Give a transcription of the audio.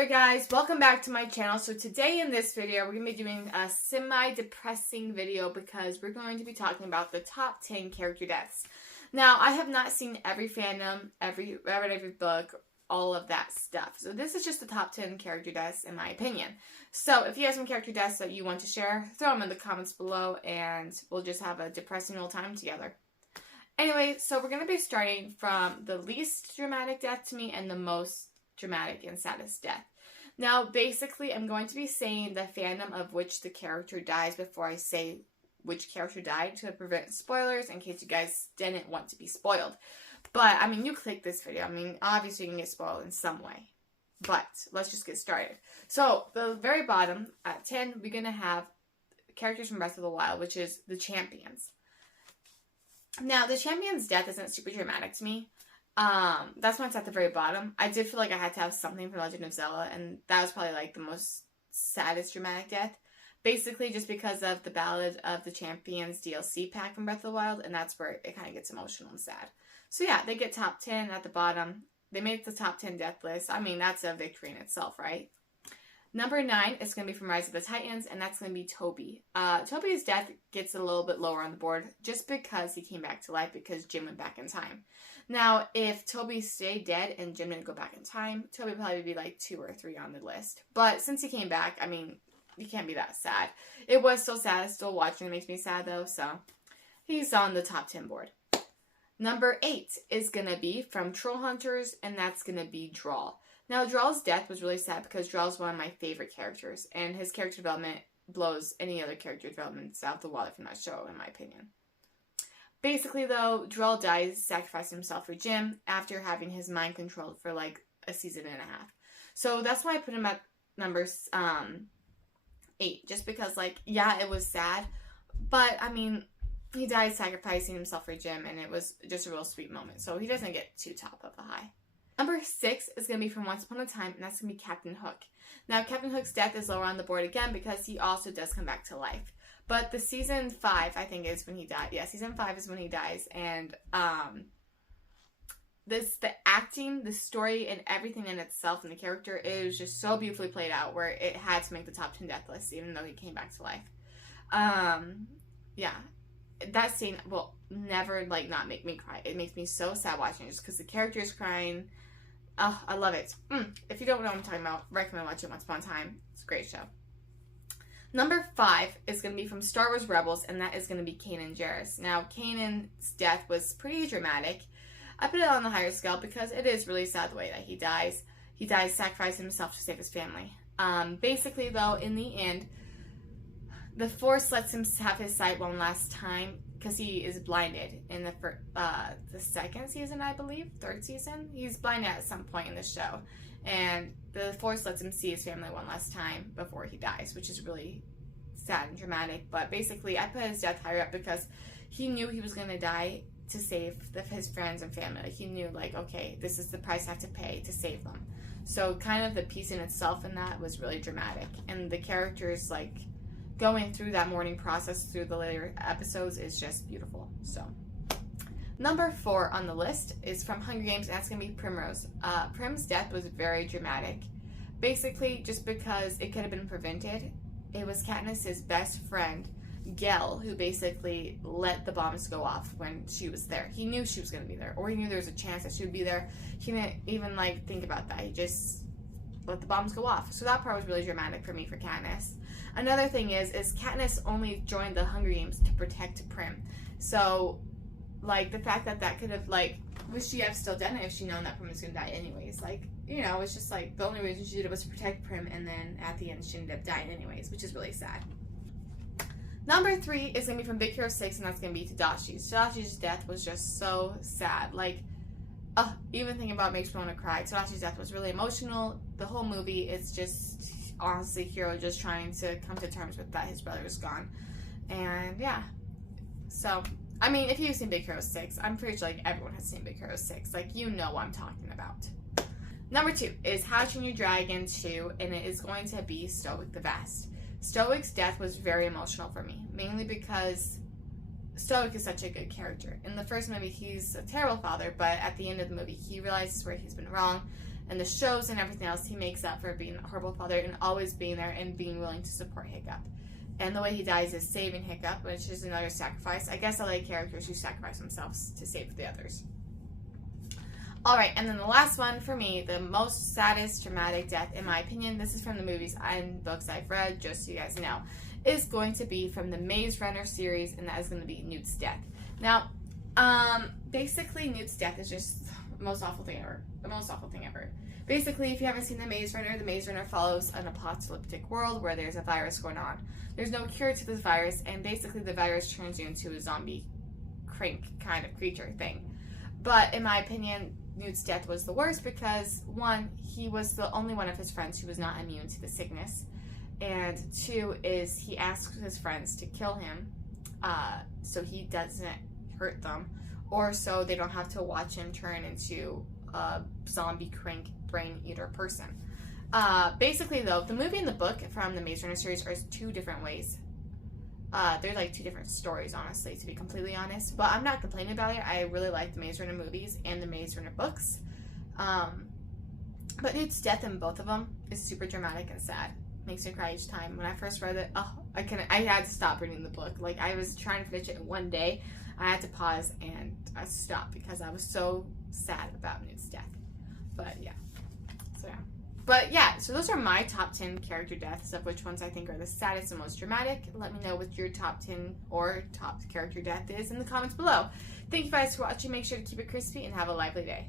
there guys, welcome back to my channel. So today in this video we're going to be doing a semi-depressing video because we're going to be talking about the top 10 character deaths. Now I have not seen every fandom, every book, all of that stuff. So this is just the top 10 character deaths in my opinion. So if you have some character deaths that you want to share, throw them in the comments below and we'll just have a depressing old time together. Anyway, so we're going to be starting from the least dramatic death to me and the most dramatic and saddest death. Now, basically, I'm going to be saying the fandom of which the character dies before I say which character died to prevent spoilers in case you guys didn't want to be spoiled. But, I mean, you click this video. I mean, obviously you can get spoiled in some way. But, let's just get started. So, the very bottom, at 10, we're going to have characters from Breath of the Wild, which is the champions. Now, the champion's death isn't super dramatic to me. That's why it's at the very bottom. I did feel like I had to have something for Legend of Zelda, and that was probably like the most saddest dramatic death. Basically, just because of the Ballad of the Champions DLC pack from Breath of the Wild, and that's where it kind of gets emotional and sad. So yeah, they get top 10 at the bottom. They made the top 10 death list. I mean, that's a victory in itself, right? Number 9 is going to be from Rise of the Titans, and that's going to be Toby. Toby's death gets a little bit lower on the board just because he came back to life because Jim went back in time. Now, if Toby stayed dead and Jim didn't go back in time, Toby would probably be like 2 or 3 on the list. But since he came back, I mean, you can't be that sad. It was still sad. Still watching it makes me sad, though, so he's on the top 10 board. Number 8 is going to be from Troll Hunters, and that's going to be Drawl. Now, Drawl's death was really sad because Drawl's one of my favorite characters, and his character development blows any other character developments out the water from that show, in my opinion. Basically, though, Drawl dies sacrificing himself for Jim after having his mind controlled for like a season and a half. So that's why I put him at number 8, just because, like, yeah, it was sad, but, I mean, he died sacrificing himself for Jim, and it was just a real sweet moment, so he doesn't get too top of a high. Number 6 is going to be from Once Upon a Time, and that's going to be Captain Hook. Now, Captain Hook's death is lower on the board again because he also does come back to life. But the season 5, I think, is when he died. Yeah, season 5 is when he dies, and the acting, the story, and everything in itself and the character is just so beautifully played out where it had to make the top 10 death list, even though he came back to life. Yeah. That scene will never, like, not make me cry. It makes me so sad watching it just because the character is crying. Oh, I love it. If you don't know what I'm talking about, recommend watching Once Upon a Time. It's a great show. Number 5 is going to be from Star Wars Rebels, and that is going to be Kanan Jarrus. Now, Kanan's death was pretty dramatic. I put it on the higher scale because it is really sad the way that he dies. He dies sacrificing himself to save his family. Basically, though, in the end, the Force lets him have his sight one last time because he is blinded in the second season, I believe, third season. He's blinded at some point in the show, and the Force lets him see his family one last time before he dies, which is really sad and dramatic. But basically, I put his death higher up because he knew he was going to die to save his friends and family. Like, he knew, like, okay, this is the price I have to pay to save them. So kind of the piece in itself in that was really dramatic, and the characters, like, going through that mourning process through the later episodes is just beautiful. So, number 4 on the list is from Hunger Games, and that's going to be Primrose. Prim's death was very dramatic. Basically, just because it could have been prevented. It was Katniss's best friend, Gel, who basically let the bombs go off when she was there. He knew she was going to be there, or he knew there was a chance that she would be there. He didn't even, like, think about that. He just let the bombs go off. So that part was really dramatic for me for Katniss. Another thing is Katniss only joined the Hunger Games to protect Prim. So, like, the fact that could have, like, would she have still done it if she known that Prim was going to die anyways? Like, you know, it's just, like, the only reason she did it was to protect Prim, and then at the end she ended up dying anyways, which is really sad. Number 3 is going to be from Big Hero 6, and that's going to be Tadashi's. Tadashi's death was just so sad. Like, even thinking about it makes me want to cry. Tadashi's death was really emotional. The whole movie, it's just honestly Hiro just trying to come to terms with that his brother was gone. And yeah, so I mean, if you've seen Big Hero 6, I'm pretty sure like everyone has seen Big Hero 6, like, you know what I'm talking about. Number 2 is How to Train Your Dragon 2, and it is going to be Stoic the Vast. Stoic's death was very emotional for me, mainly because Stoic is such a good character. In the first movie, he's a terrible father, but at the end of the movie, he realizes where he's been wrong, and the shows and everything else, he makes up for being a horrible father and always being there and being willing to support Hiccup. And the way he dies is saving Hiccup, which is another sacrifice. I guess I like characters who sacrifice themselves to save the others. Alright, and then the last one for me, the most saddest dramatic death, in my opinion, this is from the movies and books I've read, just so you guys know, is going to be from the Maze Runner series, and that is going to be Newt's death. Now, basically, Newt's death is just the most awful thing ever. The most awful thing ever. Basically, if you haven't seen the Maze Runner follows an apocalyptic world where there's a virus going on. There's no cure to this virus, and basically the virus turns you into a zombie crank kind of creature thing. But in my opinion, Newt's death was the worst because, one, he was the only one of his friends who was not immune to the sickness. And two is he asked his friends to kill him so he doesn't hurt them, or so they don't have to watch him turn into a zombie crank brain eater person. Basically, though, the movie and the book from the Maze Runner series are two different ways. They're like two different stories, honestly, to be completely honest. But I'm not complaining about it. I really like the Maze Runner movies and the Maze Runner books. But Newt's death in both of them is super dramatic and sad. Makes me cry each time. When I first read it, I had to stop reading the book. Like, I was trying to finish it in one day. I had to pause and I stopped because I was so sad about Newt's death. But yeah. So those are my top 10 character deaths, of which ones I think are the saddest and most dramatic. Let me know what your top 10 or top character death is in the comments below. Thank you guys for watching. Make sure to keep it crispy and have a lively day.